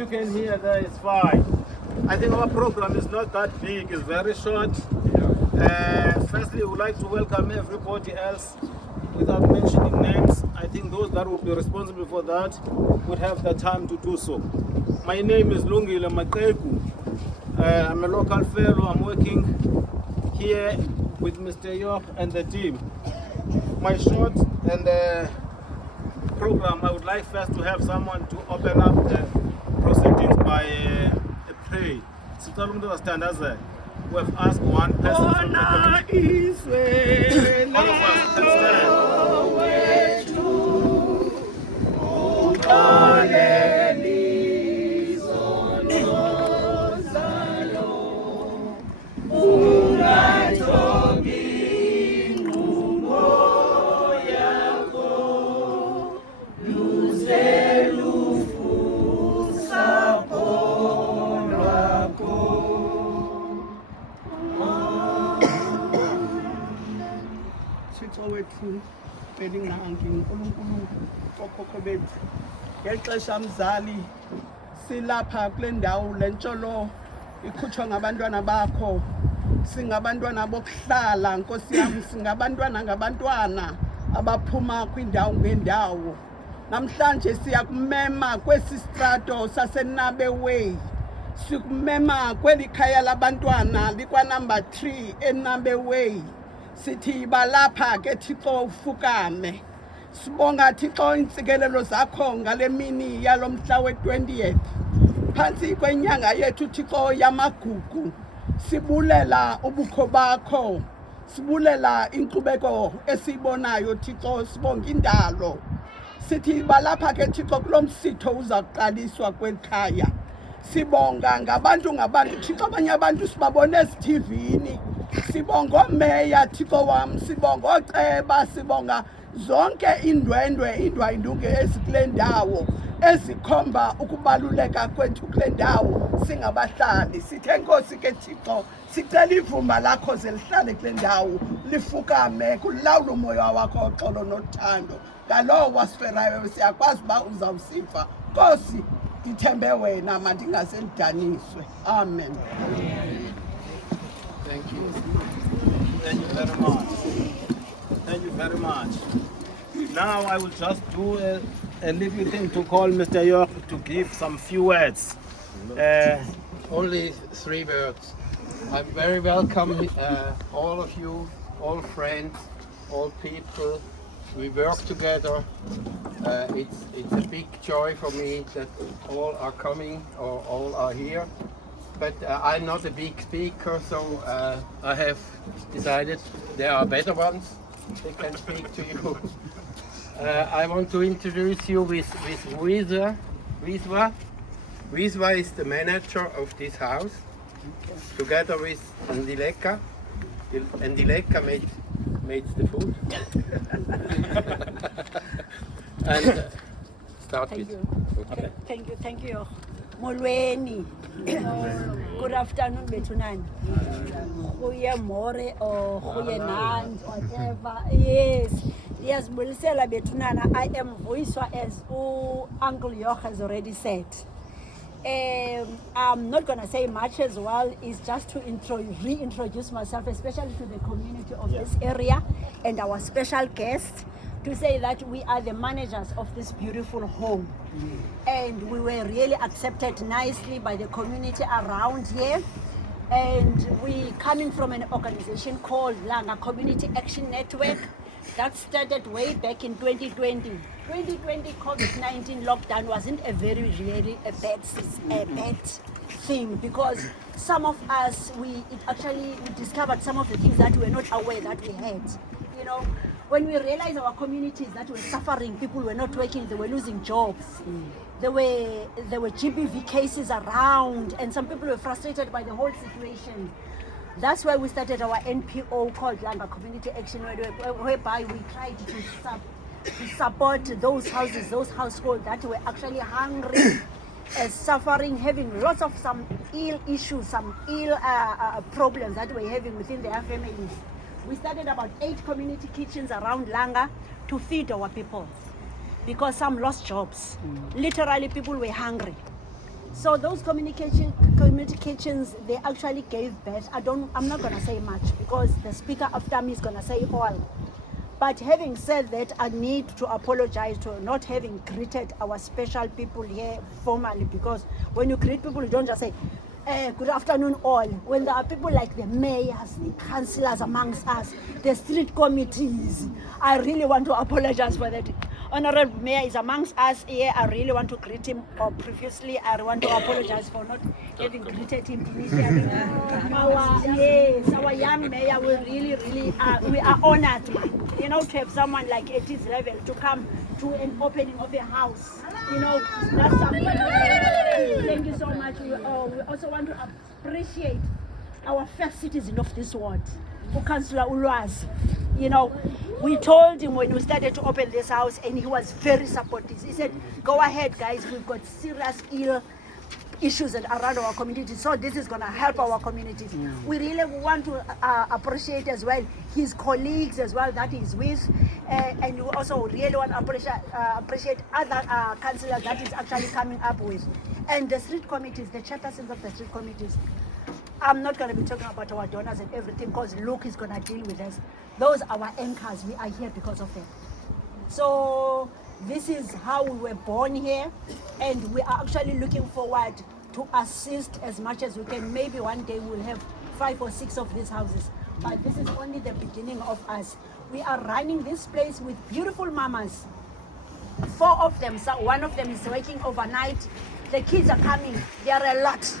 you can hear that, it's fine. I think our program is not that big, it's very short. Firstly, we would like to welcome everybody else without mentioning names. I think those that will be responsible for that would have the time to do so. My name is Lungile. I'm a local fellow. I'm working here with Mr. Jörg and the team. My short and program, I would like first to have someone to open up the proceedings by a prayer. We have asked one person from the community. All of us can ngexesha mzali silapha kule ndawo le ntsholo ikhutshwa ngabantwana bakho, singabantwana bokuhlala nkosi yam, singabantwana abaphuma kwindawo ngeendawo. Namhlanje siya kumema kwesi strato saseNabe Way, sikumema kweli khaya labantwana likwanumber 3 eNabe Way. Sithi balapha ke Thixo ufukame. Sibonga Thixo intsikelelo zakho ngale mini yalo mhla we-20th phantsi kwenyanga yethu Thixo yamagugu. Sibulela ubukho bakho, sibulela inkqubeko esibonayo Thixo, sibonga indalo. Sithi balapha ke Thixo kulo msitho uza kuqaliswa kwekhaya. Sibonga ngabantu Thixo, abanye abantu sibabone ezi-TVini. Sibonga omeya Thixo wam, sibonga ooceba, sibonga zonke indwayindunge ezikule ndawo ezikhomba ukubaluleka kwethu kule ndawo singabahlali. Sithe nkosi ke Thixo, sicela ivumba lakho ze lihlale kule ndawo, lifukame kulawula umoya wakho oxolo nothando. Ngalowo wasiferayo siyakwazi uba uzawusiva. Nkosi, ndithembe wena, mandingaze ndidaniswe. Amen. Thank you. Thank you very much. Thank you very much. Now I will just do a little thing to call Mr. Jörg to give some few words. Only 3 words. I'm very welcome, all of you, all friends, all people. We work together. It's a big joy for me that all are coming or all are here. But I'm not a big speaker, so I have decided there are better ones that can speak to you. I want to introduce you with Vuyizwa. Vuyizwa is the manager of this house, together with Ndileka. Ndileka made the food. And start with. Okay. Thank you. Molweni. Good afternoon, Betunani. Goeie more or goeie naand, whatever. Yes. Yes, Bulisela Betunana, I am Vuyizwa, as Uncle Jörg has already said. I'm not going to say much as well. It's just to reintroduce myself, especially to the community of this area and our special guest, to say that we are the managers of this beautiful home. And we were really accepted nicely by the community around here. And we coming from an organization called Langa Community Action Network that started way back in 2020. 2020 COVID-19 lockdown wasn't really a bad thing, because some of us, we discovered some of the things that we were not aware that we had. You know, when we realized our communities that were suffering, people were not working, they were losing jobs. There were GBV cases around, and some people were frustrated by the whole situation. That's why we started our NPO called Langa Community Action, whereby we tried to support those houses, those households that were actually hungry, suffering, having lots of some ill issues, some ill problems that we're having within their families. We started about 8 community kitchens around Langa to feed our people, because some lost jobs. Literally, people were hungry. So those communications, they actually gave birth. I'm not gonna say much because the speaker after me is gonna say all. But having said that, I need to apologize to not having greeted our special people here formally, because when you greet people, you don't just say, good afternoon all. When there are people like the mayors, the councillors amongst us, the street committees, I really want to apologize for that. Honorable Mayor is amongst us here. I really want to greet him. Or previously, I want to apologize for not having greeted him initially. Our young mayor, we really we are honored, you know, to have someone like at his level to come to an opening of a house. You know, that's something. Thank you so much. We also want to appreciate our first citizen of this ward, Councillor Ulwazi. You know, we told him when we started to open this house, and he was very supportive. He said, go ahead guys, we've got serious ill issues around our community, so this is going to help our communities. We really want to appreciate as well his colleagues as well that he's with, and we also really want to appreciate other councillors that he's actually coming up with, and the street committees, the chairpersons of the street committees. I'm not going to be talking about our donors and everything because Luke is going to deal with us. Those are our anchors. We are here because of them. So this is how we were born here, and we are actually looking forward to assist as much as we can. Maybe one day we'll have 5 or 6 of these houses, but this is only the beginning of us. We are running this place with beautiful mamas. 4 of them, so one of them is working overnight. The kids are coming. There are a lot.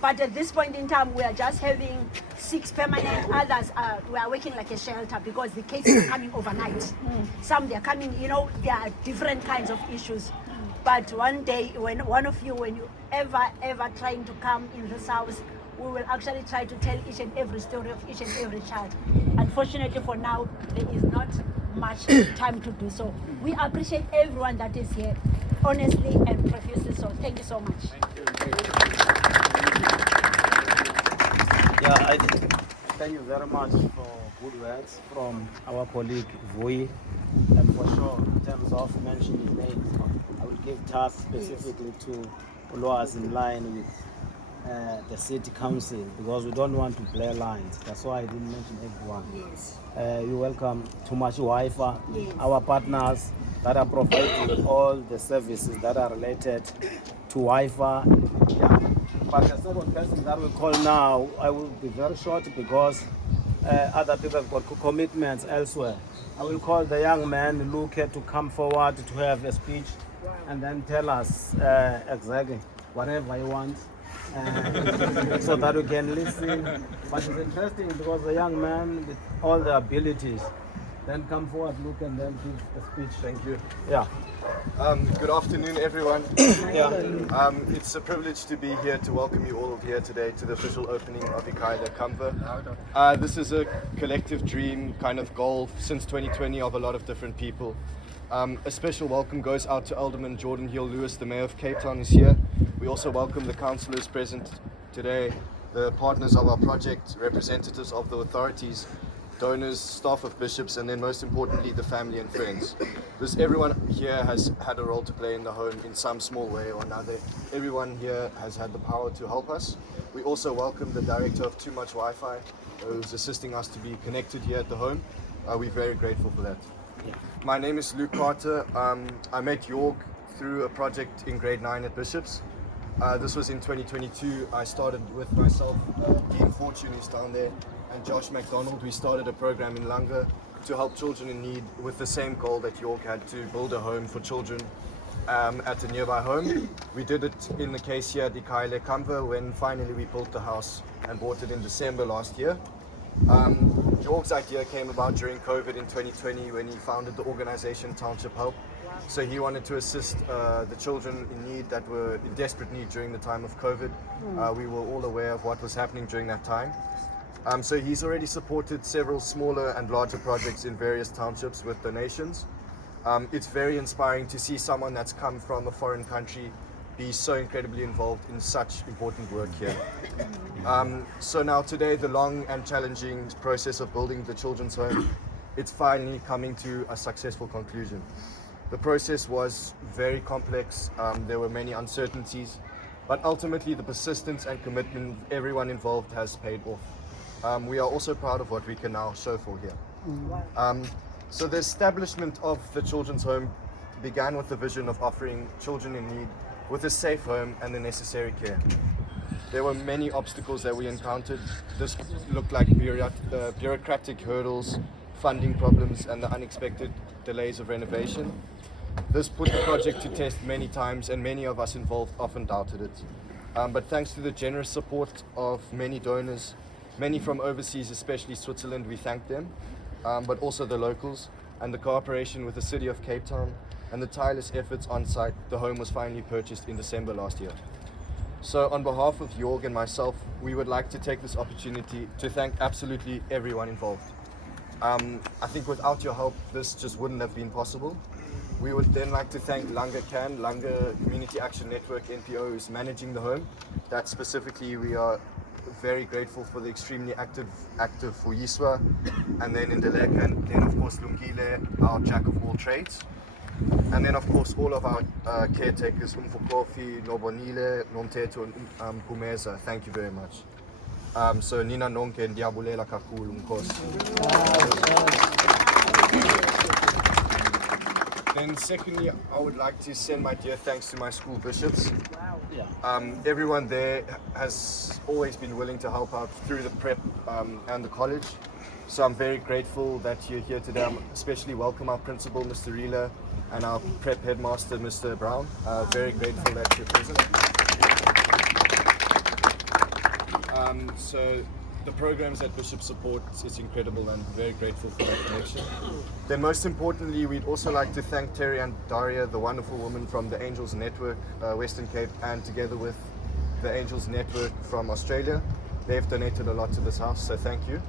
But at this point in time, we are just having 6 permanent. Others we are working like a shelter because the cases are coming overnight. Some they are coming, you know, there are different kinds of issues. But one day, when one of you, when you ever trying to come in this house, we will actually try to tell each and every story of each and every child. Unfortunately, for now, there is not much time to do so. We appreciate everyone that is here, honestly and profusely. So thank you so much. Yeah, thank you very much for good words from our colleague Vuyi. And for sure, in terms of mentioning names, I will give tasks specifically to Ulwazi in line with the city council, because we don't want to blur lines. That's why I didn't mention everyone. Yes. You're welcome to Much Wi-Fi, our partners that are providing all the services that are related to Wi-Fi. Yeah. But the second person that we call now, I will be very short because other people have got commitments elsewhere. I will call the young man, Luke, to come forward to have a speech and then tell us exactly whatever he wants so that we can listen. But it's interesting because the young man with all the abilities then come forward, Luke, and then give a speech. Thank you. Yeah. Good afternoon, everyone. It's a privilege to be here to welcome you all here today to the official opening of iKhaya Lekamva. This is a collective dream, kind of goal since 2020 of a lot of different people. A special welcome goes out to Alderman Geordin Hill-Lewis, the Mayor of Cape Town is here. We also welcome the councillors present today, the partners of our project, representatives of the authorities, donors, staff of bishops, and then most importantly, the family and friends. Because everyone here has had a role to play in the home in some small way or another. Everyone here has had the power to help us. We also welcome the director of Too Much Wi-Fi, who's assisting us to be connected here at the home. We're very grateful for that. My name is Luke Carter. I met Jörg through a project in grade 9 at Bishops. This was in 2022. I started with myself, Dean Fortune, who's down there, and Josh McDonald. We started a program in Lungile to help children in need with the same goal that Jörg had, to build a home for children at a nearby home. We did it in the case here at iKhaya Lekamva when finally we built the house and bought it in December last year. Jörg's idea came about during COVID in 2020 when he founded the organization Township Help. So he wanted to assist the children in need that were in desperate need during the time of COVID. We were all aware of what was happening during that time. So he's already supported several smaller and larger projects in various townships with donations. It's very inspiring to see someone that's come from a foreign country be so incredibly involved in such important work here. So now today, the long and challenging process of building the children's home, it's finally coming to a successful conclusion. The process was very complex. There were many uncertainties. But ultimately, the persistence and commitment of everyone involved has paid off. We are also proud of what we can now show for here. So the establishment of the children's home began with the vision of offering children in need with a safe home and the necessary care. There were many obstacles that we encountered. This looked like bureaucratic hurdles, funding problems, and the unexpected delays of renovation. This put the project to test many times, and many of us involved often doubted it. But thanks to the generous support of many donors, many from overseas, especially Switzerland, we thank them, but also the locals, and the cooperation with the City of Cape Town, and the tireless efforts on site, the home was finally purchased in December last year. So on behalf of Jörg and myself, we would like to take this opportunity to thank absolutely everyone involved. I think without your help, this just wouldn't have been possible. We would then like to thank Lungile Community Action Network NPO, who's managing the home. That specifically, we are very grateful for the extremely active Vuyizwa, and then in the Lekamva, and then of course Lungile, our jack of all trades. And then of course all of our caretakers, Umfukofi, Nobonile, Nomteto, and Kumeza, thank you very much. So Nina Nonke Ndiabulela Kakulu Nkosi. Then secondly, I would like to send my dear thanks to my school bishops. Everyone there has always been willing to help out through the prep and the college. So I'm very grateful that you're here today. I'm especially welcome our principal, Mr. Reela, and our prep headmaster, Mr. Brown. Very grateful that you're present. So the programs that Bishop supports is incredible, and very grateful for that connection. Then most importantly, we'd also like to thank Terry and Daria, the wonderful woman from the Angels Network, Western Cape, and together with the Angels Network from Australia. They've donated a lot to this house, so thank you.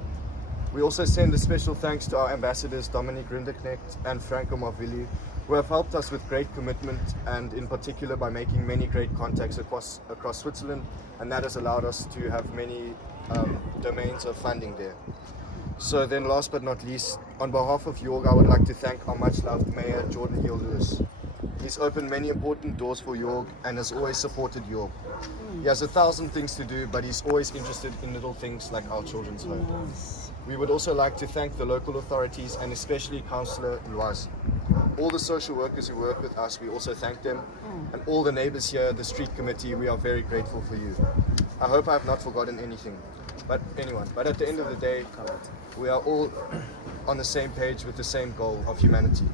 We also send a special thanks to our ambassadors, Dominic Rindeknecht and Franco Marvilli, who have helped us with great commitment, and in particular by making many great contacts across Switzerland, and that has allowed us to have many domains of funding there. So then last but not least, on behalf of Jörg, I would like to thank our much loved Mayor, Geordin Hill-Lewis. He's opened many important doors for Jörg and has always supported Jörg. He has 1,000 things to do, but he's always interested in little things like our children's home. We would also like to thank the local authorities, and especially Councillor Lwas. All the social workers who work with us, we also thank them. And all the neighbours here, the street committee, we are very grateful for you. I hope I have not forgotten anything, but at the end of the day, we are all on the same page with the same goal of humanity.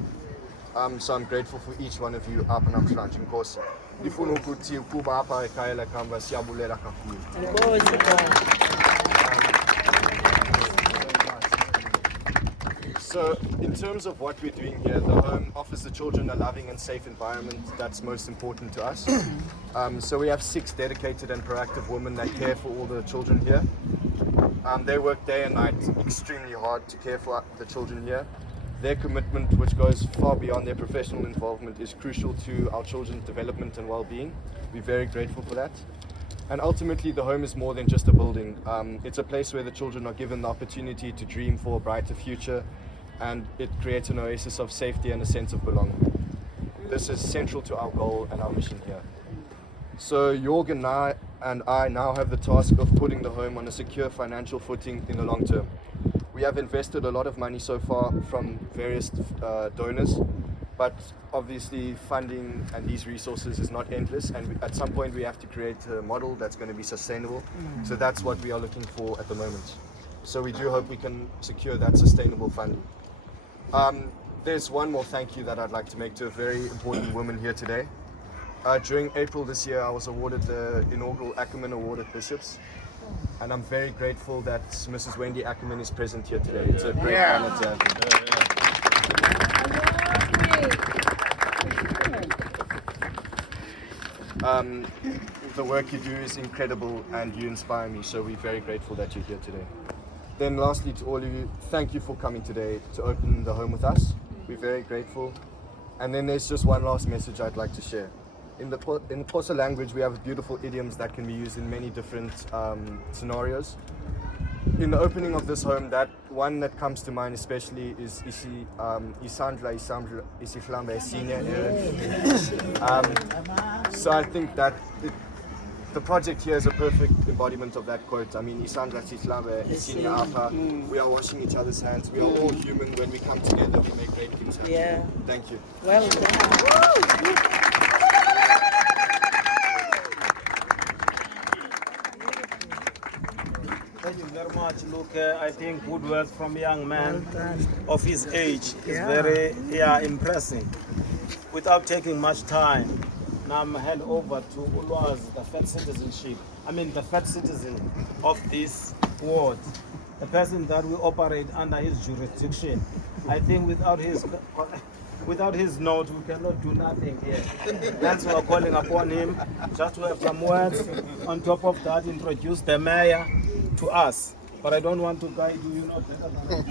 So I'm grateful for each one of you. Apha namhlanje Nkosi. Ndifuna ukuthi ukuba apha ekhaya Lekamva siyabulela kakhulu. So in terms of what we're doing here, the home offers the children a loving and safe environment. That's most important to us. So we have 6 dedicated and proactive women that care for all the children here. They work day and night extremely hard to care for the children here. Their commitment, which goes far beyond their professional involvement, is crucial to our children's development and well-being. We're very grateful for that. And ultimately, the home is more than just a building. It's a place where the children are given the opportunity to dream for a brighter future, and it creates an oasis of safety and a sense of belonging. This is central to our goal and our mission here. So Jörg and I now have the task of putting the home on a secure financial footing in the long term. We have invested a lot of money so far from various donors, but obviously funding and these resources is not endless, and at some point we have to create a model that's going to be sustainable. So that's what we are looking for at the moment. So we do hope we can secure that sustainable funding. There's one more thank you that I'd like to make to a very important woman here today. During April this year, I was awarded the inaugural Ackerman Award at Bishops, and I'm very grateful that Mrs. Wendy Ackerman is present here today. It's a great honor to have her. The work you do is incredible, and you inspire me, so we're very grateful that you're here today. Then lastly, to all of you, thank you for coming today to open the home with us. We're very grateful. And then there's just one last message I'd like to share. In the Xhosa language, we have beautiful idioms that can be used in many different scenarios. In the opening of this home, that one that comes to mind especially is isandla isihlamba esinye. So I think that the project here is a perfect embodiment of that quote. I mean, Isandra Tislabe, Isinya Apa, we are washing each other's hands. We are all human. When we come together, we make great things happen. Yeah. Thank you. Well done. Thank you very much. Look, I think good words from a young man of his age is very impressive. Without taking much time, now I'm hand over to Ulwaz, the first citizen of this ward, the person that will operate under his jurisdiction. I think without his note, we cannot do nothing here. That's why we're calling upon him just to have some words. On top of that, introduce the mayor to us. But I don't want to guide you, you know better than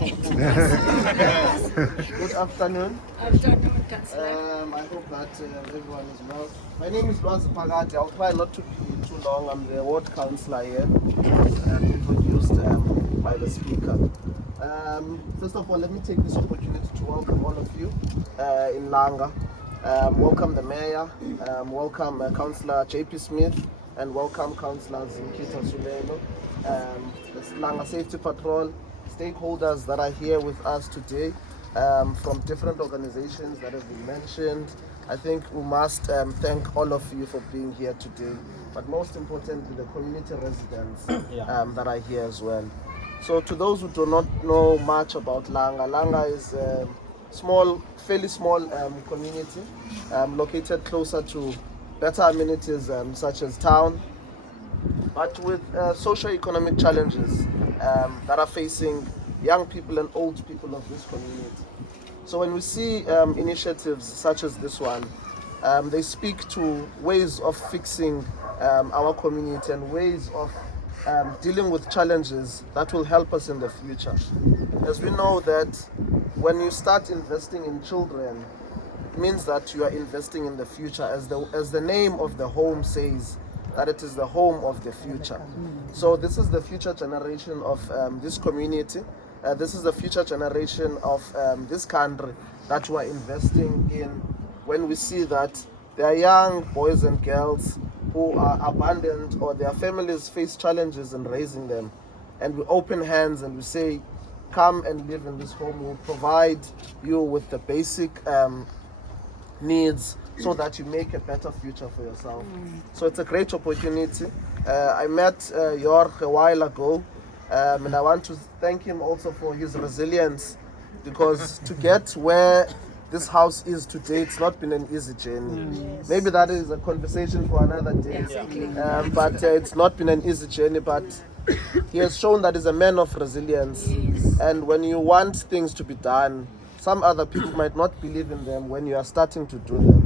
Good afternoon. Afternoon, Councillor. I hope that everyone is well. My name is Vuyizwa Pagati. I'll try not to be too long. I'm the ward councillor here, introduced by the speaker. First of all, let me take this opportunity to welcome all of you in Langa. Welcome the mayor, welcome Councillor JP Smith, and welcome Councillor Zimkita Sulelo. The Langa Safety Patrol, stakeholders that are here with us today from different organizations that have been mentioned. I think we must thank all of you for being here today, but most importantly, the community residents that are here as well. So to those who do not know much about Langa, Langa is a fairly small community located closer to better amenities such as town, but with socio-economic challenges that are facing young people and old people of this community. So when we see initiatives such as this one, they speak to ways of fixing our community and ways of dealing with challenges that will help us in the future. As we know that when you start investing in children, it means that you are investing in the future, as the name of the home says, that it is the home of the future. So this is the future generation of this community. This is the future generation of this country that we are investing in when we see that there are young boys and girls who are abandoned or their families face challenges in raising them. And we open hands and we say, come and live in this home. We'll provide you with the basic needs so that you make a better future for yourself. So it's a great opportunity. I met Jörg a while ago, and I want to thank him also for his resilience, because to get where this house is today, it's not been an easy journey. Maybe that is a conversation for another day, but it's not been an easy journey, but he has shown that he's a man of resilience. And when you want things to be done, some other people might not believe in them when you are starting to do them.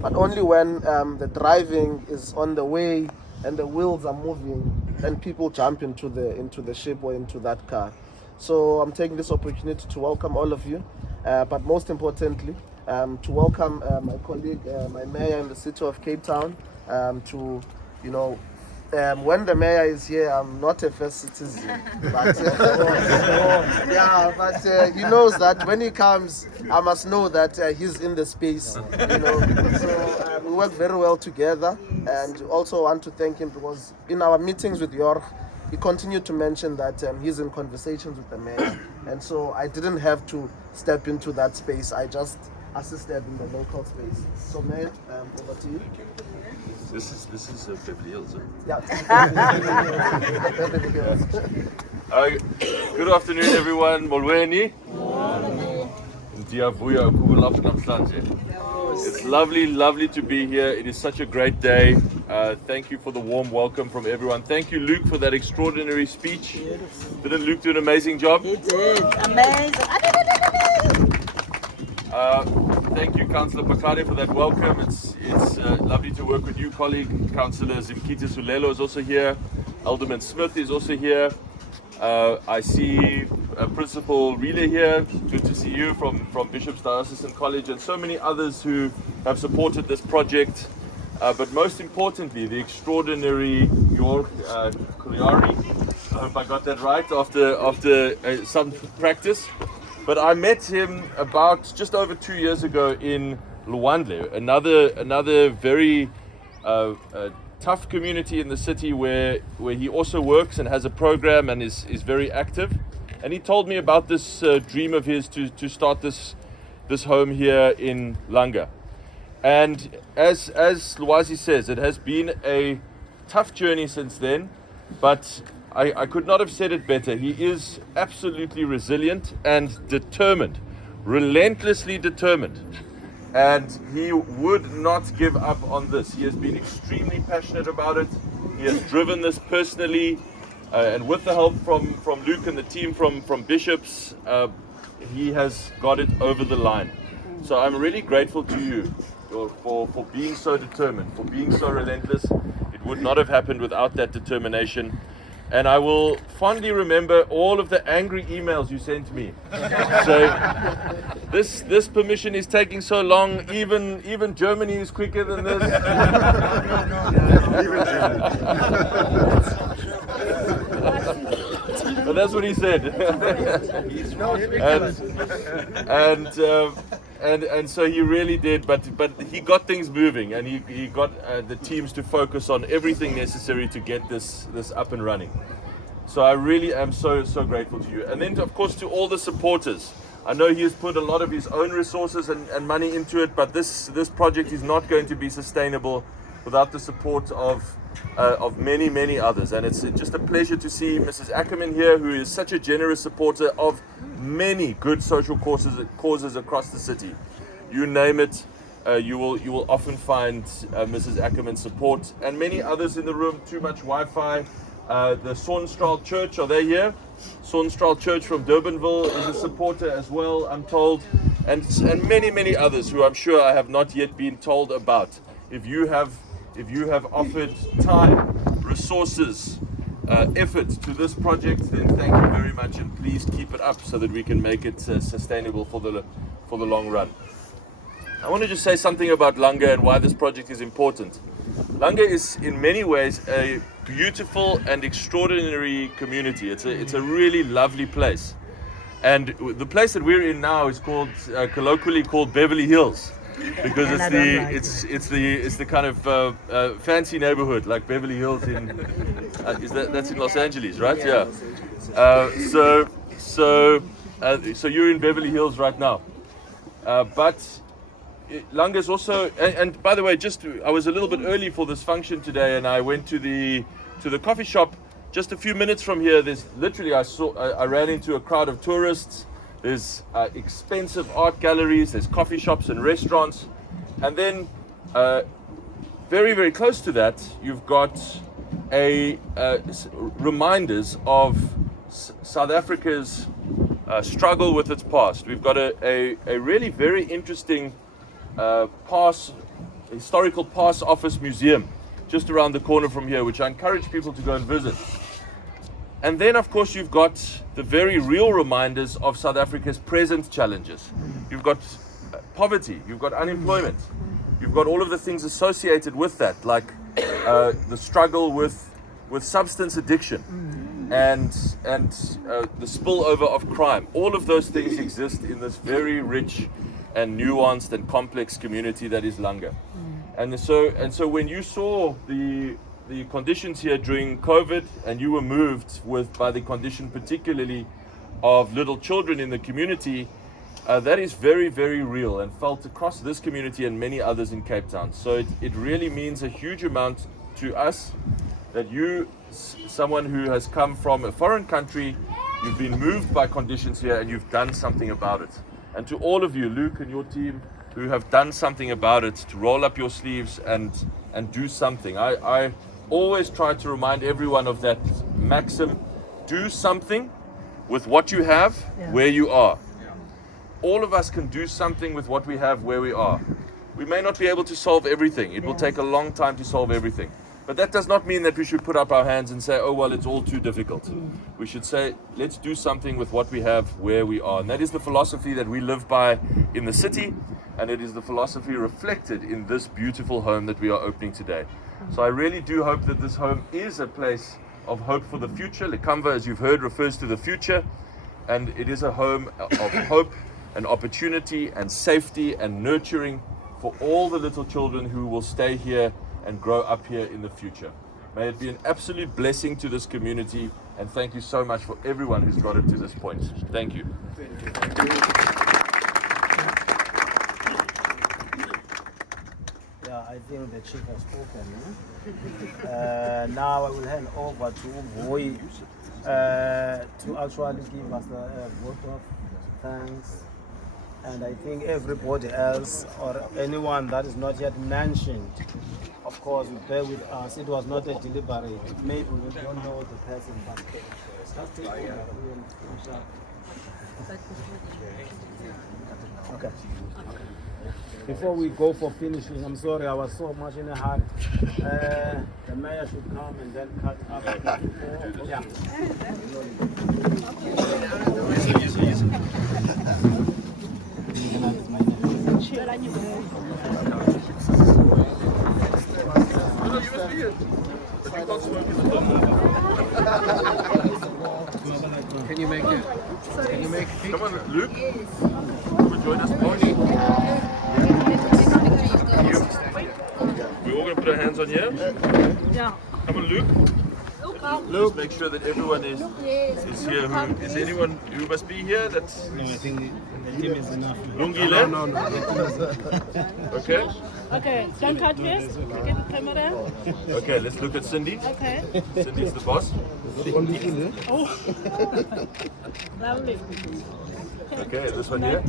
But only when the driving is on the way and the wheels are moving, then people jump into the ship or into that car. So I'm taking this opportunity to welcome all of you, but most importantly, to welcome my colleague, my mayor in the city of Cape Town, to, you know, when the mayor is here, I'm not a first citizen, but he knows that when he comes, I must know that he's in the space, you know. So we work very well together, and also want to thank him because in our meetings with Jörg, he continued to mention that he's in conversations with the mayor, and so I didn't have to step into that space. I just assisted in the local space. So, Mayor, over to you. This is Beverly Hills. Yeah. Good afternoon, everyone. Molweni. It's lovely to be here. It is such a great day. Thank you for the warm welcome from everyone. Thank you, Luke, for that extraordinary speech. Didn't Luke do an amazing job? He did. Amazing. Thank you, Councillor Pakade, for that welcome. It's lovely to work with you, colleague. Councillor Zimkita Sulelo is also here. Alderman Smith is also here. I see Principal Relay here. Good to see you from Bishop's Diocesan College, and so many others who have supported this project. But most importantly, the extraordinary Jörg Caluori. I hope I got that right after some practice. But I met him about just over 2 years ago in Lungile, another very tough community in the city where he also works and has a program and is very active. And he told me about this dream of his to start this home here in Lungile. And as Lwazi says, it has been a tough journey since then, but I could not have said it better. He is absolutely resilient and determined, relentlessly determined. And he would not give up on this. He has been extremely passionate about it. He has driven this personally, and with the help from Luke and the team from Bishops, he has got it over the line. So I'm really grateful to you for being so determined, for being so relentless. It would not have happened without that determination. And I will fondly remember all of the angry emails you sent me. So this permission is taking so long. Even Germany is quicker than this. But that's what he said. And so he really did, but he got things moving, and he got the teams to focus on everything necessary to get this up and running. So I really am so grateful to you. And then of course to all the supporters. I know he has put a lot of his own resources and money into it, but this project is not going to be sustainable without the support of many others. And it's just a pleasure to see Mrs. Ackerman here, who is such a generous supporter of many good social causes across the city. You name it, you will often find Mrs. Ackerman's support, and many others in the room. Too Much Wi-Fi, the Saunstraal Church, are they here? Saunstraal Church from Durbanville is a supporter as well, I'm told, and many others who I'm sure I have not yet been told about. If you have offered time, resources, effort to this project, then thank you very much, and please keep it up so that we can make it sustainable for the long run. I want to just say something about Lungile and why this project is important. Lungile is in many ways a beautiful and extraordinary community. It's a really lovely place, and the place that we're in now is called colloquially called Beverly Hills, because it's the kind of fancy neighborhood like Beverly Hills in that's in Los Angeles, right? Yeah. So you're in Beverly Hills right now, but Lungile is also, and by the way, I was a little bit early for this function today, and I went to the coffee shop just a few minutes from here. There's literally I ran into a crowd of tourists. There's expensive art galleries, there's coffee shops and restaurants, and then very close to that you've got reminders of South Africa's struggle with its past. We've got a really very interesting historical pass office museum just around the corner from here, which I encourage people to go and visit. And then, of course, you've got the very real reminders of South Africa's present challenges. You've got poverty, you've got unemployment, you've got all of the things associated with that, like the struggle with substance addiction and the spillover of crime. All of those things exist in this very rich and nuanced and complex community that is Lungile. And so when you saw the conditions here during COVID, and you were moved by the condition particularly of little children in the community, that is very real and felt across this community and many others in Cape Town. So it really means a huge amount to us that you, someone who has come from a foreign country, you've been moved by conditions here and you've done something about it. And to all of you, Luke and your team, who have done something about it, to roll up your sleeves and do something. I always try to remind everyone of that maxim: do something with what you have where you are. All of us can do something with what we have where we are. We may not be able to solve everything. It will take a long time to solve everything. But that does not mean that we should put up our hands and say, oh, well, it's all too difficult. We should say, let's do something with what we have where we are. And that is the philosophy that we live by in the city. And it is the philosophy reflected in this beautiful home that we are opening today. So I really do hope that this home is a place of hope for the future. Lekamva, as you've heard, refers to the future. And it is a home of hope and opportunity and safety and nurturing for all the little children who will stay here and grow up here in the future. May it be an absolute blessing to this community, and thank you so much for everyone who's got it to this point. Thank you. Yeah, I think the chief has spoken. Now I will hand over to Vuyi to actually give us the vote of thanks. And I think everybody else or anyone that is not yet mentioned, of course, will bear with us. It was not a deliberate. Maybe we don't know the person, but just take over. Okay. Before we go for finishing, I'm sorry, I was so much in a hurry. The mayor should come and then cut up. Yeah. Can you make it? Can you make it? Come on, Luke. Come and join us, please. We're all going to put our hands on here. Yeah. Come on, Luke. Just make sure that everyone is here. Is anyone who must be here? That's No, I think the team is enough. Lungile? No. Okay. Okay, don't cut this. Get the camera. Okay, let's look at Cindy. Okay. Cindy's the boss. Oh. Lovely. Okay, this one here.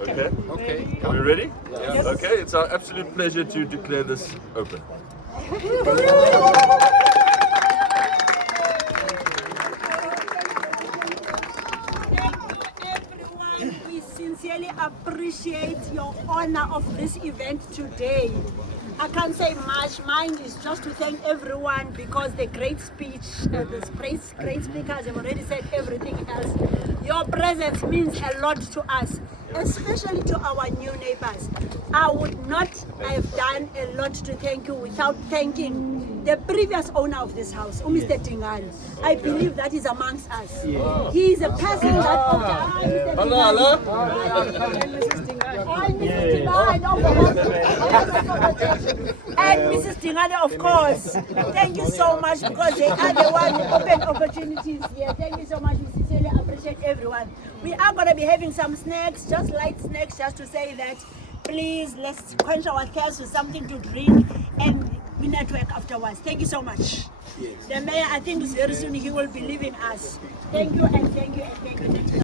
Okay. Okay. Are we ready? Yes. Okay, it's our absolute pleasure to declare this open. We sincerely appreciate your honor of this event today. I can't say much. Mine is just to thank everyone because the great speech, the great speakers have already said everything else. Your presence means a lot to us, especially to our new neighbors. I would not have done a lot to thank you without thanking the previous owner of this house, Mr. Tingani. I believe that is amongst us. He is a person that and Mrs. Tingani, of course. Thank you so much because they are the one who opened opportunities here. Thank you so much. We sincerely appreciate everyone. We are going to be having some snacks, just light snacks, just to say that please let's quench our thirst with something to drink and we network afterwards. Thank you so much. The mayor, I think very soon he will be leaving us. Thank you and thank you and thank you.